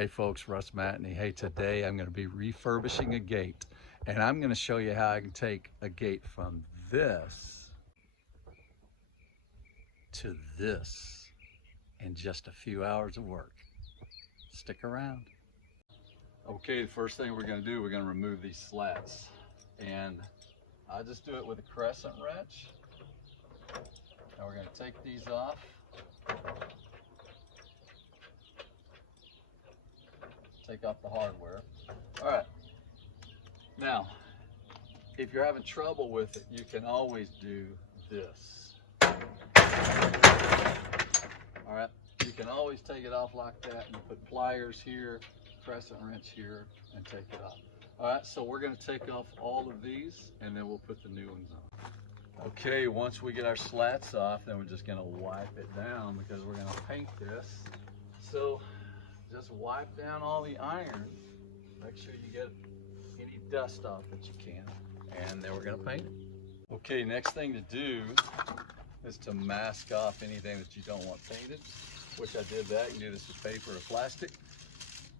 Hey folks, Russ Matney. Hey, today I'm going to be refurbishing a gate, and I'm going to show you how I can take a gate from this to this in just a few hours of work. Stick around. Okay, the first thing we're going to do, we're going to remove these slats, and I just do it with a crescent wrench. Now we're going to take these off. Take off the hardware. All right. Now, if you're having trouble with it, you can always do this. All right. You can always take it off like that, and put pliers here, crescent wrench here, and take it off. All right. So we're going to take off all of these, and then we'll put the new ones on. Okay. Once we get our slats off, then we're just going to wipe it down because we're going to paint this. So just wipe down all the iron. Make sure you get any dust off that you can. And then we're gonna paint it. Okay, next thing to do is to mask off anything that you don't want painted, which I did that. You can do this with paper or plastic.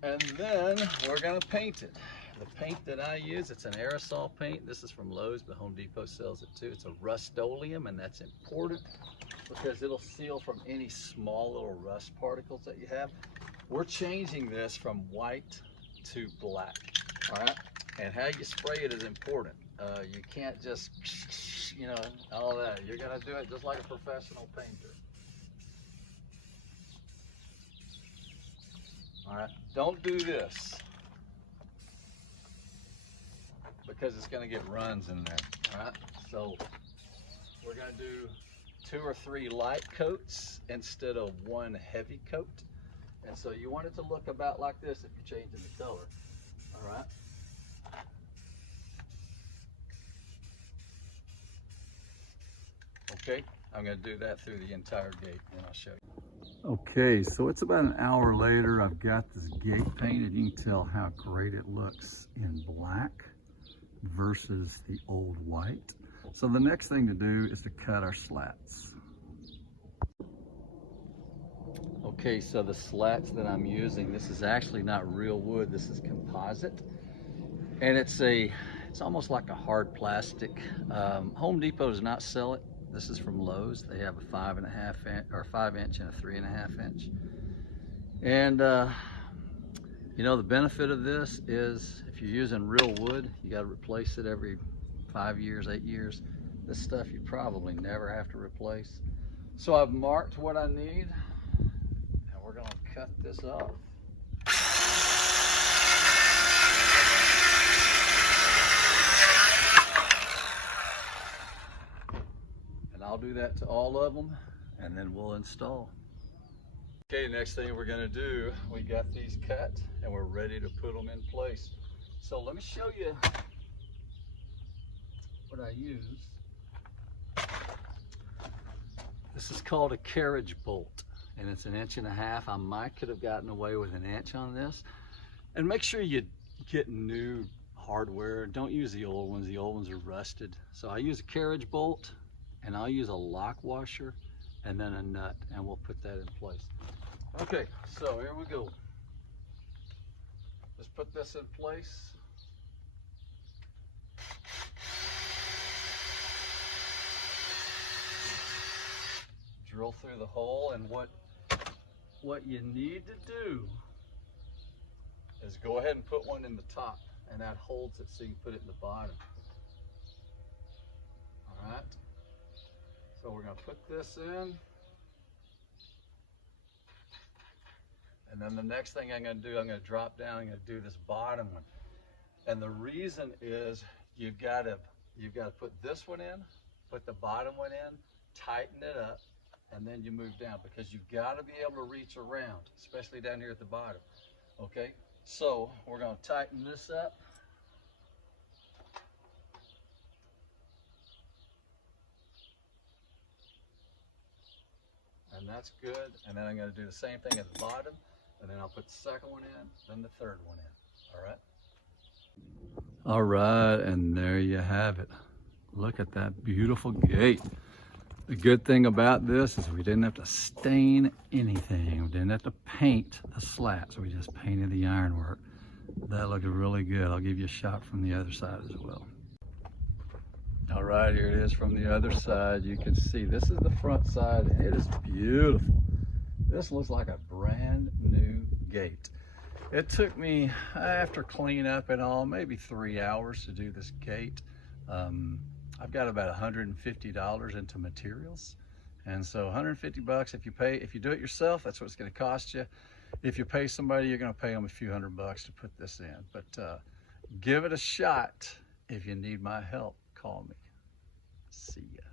And then we're gonna paint it. The paint that I use, it's an aerosol paint. This is from Lowe's, but Home Depot sells it too. It's a Rust-Oleum, and that's important because it'll seal from any small little rust particles that you have. We're changing this from white to black, all right? And how you spray it is important. You can't just, you know, all that. You're gonna do it just like a professional painter. All right, don't do this because it's gonna get runs in there, all right? So we're gonna do 2 or 3 light coats instead of 1 heavy coat. And so you want it to look about like this if you're changing the color, all right? Okay, I'm gonna do that through the entire gate, and I'll show you. Okay, so it's about an hour later. I've got this gate painted. You can tell how great it looks in black versus the old white. So the next thing to do is to cut our slats. Okay, so the slats that I'm using, this is actually not real wood, this is composite. And it's almost like a hard plastic. Home Depot does not sell it. This is from Lowe's. They have a 5.5 inch or 5 inch and a 3.5 inch. And you know, the benefit of this is if you're using real wood, you got to replace it every 5 years, 8 years. This stuff you probably never have to replace. So I've marked what I need. We're going to cut this off. And I'll do that to all of them, and then we'll install. Okay, next thing we're going to do, we got these cut, and we're ready to put them in place. So let me show you what I use. This is called a carriage bolt. And it's 1.5 inches. I might could have gotten away with 1 inch on this. And make sure you get new hardware. Don't use the old ones. The old ones are rusted. So I use a carriage bolt, and I'll use a lock washer and then a nut, and we'll put that in place. Okay, so here we go. Just put this in place. Drill through the hole, and what you need to do is go ahead and put one in the top, and that holds it so you can put it in the bottom. All right, so we're going to put this in, and then the next thing I'm going to do, I'm going to drop down, I'm going to do this bottom one. And the reason is you've got to put this one in, put the bottom one in, tighten it up, and then you move down, because you've got to be able to reach around, especially down here at the bottom. Okay, so we're going to tighten this up. And that's good. And then I'm going to do the same thing at the bottom, and then I'll put the second one in, then the third one in. All right. All right, and there you have it. Look at that beautiful gate. The good thing about this is we didn't have to stain anything. We didn't have to paint the slats. We just painted the ironwork. That looked really good. I'll give you a shot from the other side as well. All right, here it is from the other side. You can see this is the front side. It is beautiful. This looks like a brand new gate. It took me, after cleanup and all, maybe 3 hours to do this gate. I've got about $150 into materials. And so 150 bucks if you do it yourself, that's what it's gonna cost you. If you pay somebody, you're gonna pay them a few $100 to put this in. But give it a shot. If you need my help, call me. See ya.